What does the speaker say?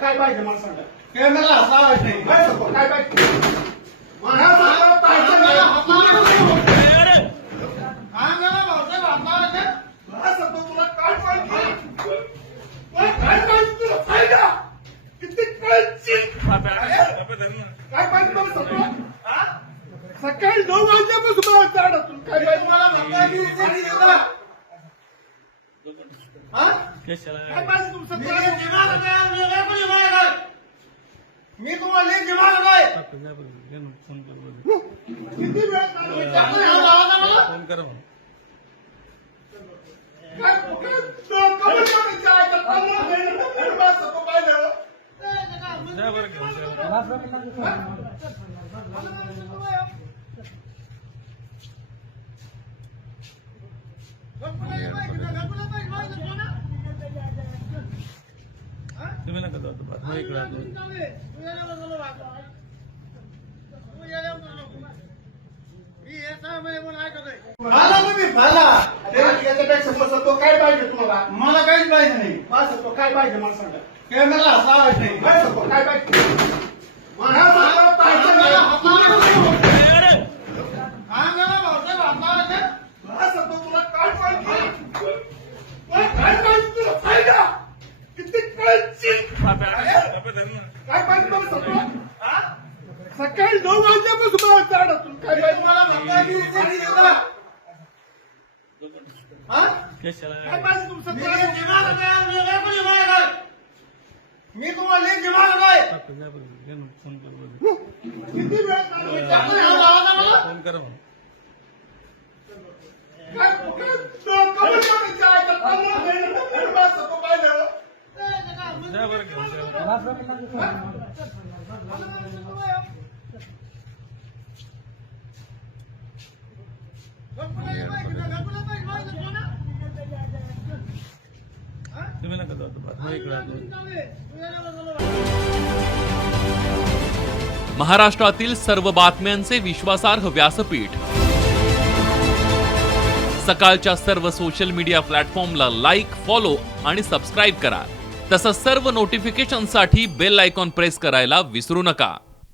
काय पाहिजे मला सांगा. कॅमेरा हसावायचं नाही. काय सांगतो काय पाहिजे मला सांगा पाहिजे मला सांगतो तुला काय पाहिजे काय पाहिजे तुला फायदा किती कळची काय पाहिजे मला सांगतो. सकाळी 9 वाजल्यापासून मला चाडतून काय पाहिजे मला म्हणता की काय पाहिजे तुमचं मी तुम्हाला लेख दिला नाही. किती वेळ आपण ह्या लावायचा मला? काय कमी करायचं आहे का? 15 मिनिटं बस तो पाहिजे तुम्ही नका जाऊ बातम्या इकडे मला तुम्ही फाला. याच्यापेक्षा मग तो काय पाहिजे तुम्हाला मला काहीच पाहिजे नाही. बस तो काय पाहिजे मला सांगा. कॅमेरा हसावायचं नाही. काय सांगतो काय पाहिजे मला सांगा पाहिजे मला मला सांगतो तुला काय पाहिजे काय पाहिजे तुला फायदा किती कळची काय पाहिजे मला सांगतो. सकाळी 9 वाजल्यापासून मला चाडतून काय पाहिजे मला म्हणता की काय पाहिजे तुमचं मी तुम्हाला लेख दिला नाही. किती वेळ आपण ह्या लावायचा मला? फोन करा काय कमी करायचं आहे का? 15 मिनिटं बस तो पाहिजे द्या बरं घेऊन तुम्ही नका जाऊ बातम्या इकडे महाराष्ट्रातील सर्व बातम्यांचे विश्वासार्ह व्यासपीठ सकाळच्या सर्व सोशल मीडिया प्लॅटफॉर्मला लाईक, फॉलो आणि सबस्क्राईब करा. तसंच सर्व नोटिफिकेशनसाठी बेल आयकॉन प्रेस करायला विसरू नका.